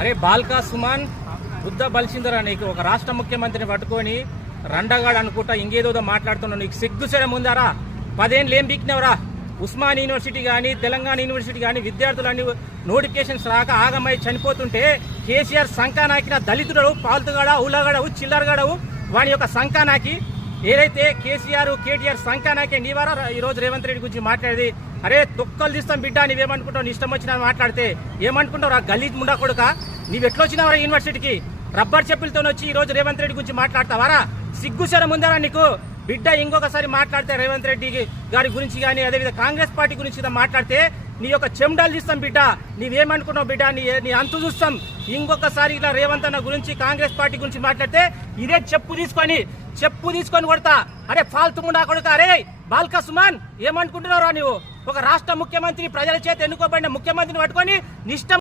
అరే బాల్కా సుమన్ బుద్ధ బలిసిందరా నీకు? ఒక రాష్ట్ర ముఖ్యమంత్రిని పట్టుకొని రండగాడు అనుకుంటా ఇంకేదో మాట్లాడుతున్నావు. నీకు సిగ్గుసరం ఉందారా? 10 ఏళ్ళు ఏం బీక్నవరా? ఉస్మాన్ యూనివర్సిటీ కానీ తెలంగాణ యూనివర్సిటీ కానీ విద్యార్థులన్నీ నోటిఫికేషన్స్ రాక ఆగమై చనిపోతుంటే కేసీఆర్ సంకానాకిన దళితుడు పాల్తుగాడ ఉల్లగాడవు చిల్లరగాడవు వాని యొక్క సంకానాకి ఏదైతే కేసీఆర్ కేటీఆర్ సంకానాకే నీవారా ఈరోజు రేవంత్ రెడ్డి గురించి మాట్లాడేది? అరే తొక్కలు తీస్తాం బిడ్డ, నీవేమనుకుంటావు? నీ ఇష్టం వచ్చినా మాట్లాడితే ఏమనుకుంటావు రా గలీజ్ ముండా కొడుక? నీవెట్లొచ్చినావరా యూనివర్సిటీకి? రబ్బర్ చెప్పులతో వచ్చి ఈ రోజు రేవంత్ రెడ్డి గురించి మాట్లాడతావారా? సిగ్గుశరం ఉందారా నీకు? బిడ్డ ఇంకొకసారి మాట్లాడితే రేవంత్ రెడ్డి గారి గురించి కానీ అదేవిధంగా కాంగ్రెస్ పార్టీ గురించి మాట్లాడితే నీ యొక్క చెండాలు తీస్తాం బిడ్డ. నీవేమనుకున్నావు బిడ్డ? నీ అంతు చూస్తాం. ఇంకొకసారి ఇలా రేవంత్ అన్న గురించి కాంగ్రెస్ పార్టీ గురించి మాట్లాడితే ఇదే చెప్పు తీసుకొని కొడతా. అరే ఫాల్తు ముండా కొడుక! అరే బాల్కా సుమన్ ఏమనుకుంటున్నారా నువ్వు? ఒక రాష్ట్ర ముఖ్యమంత్రి ప్రజల చేత ఎన్నుకోబడిన ముఖ్యమంత్రిని పట్టుకొని నిష్ట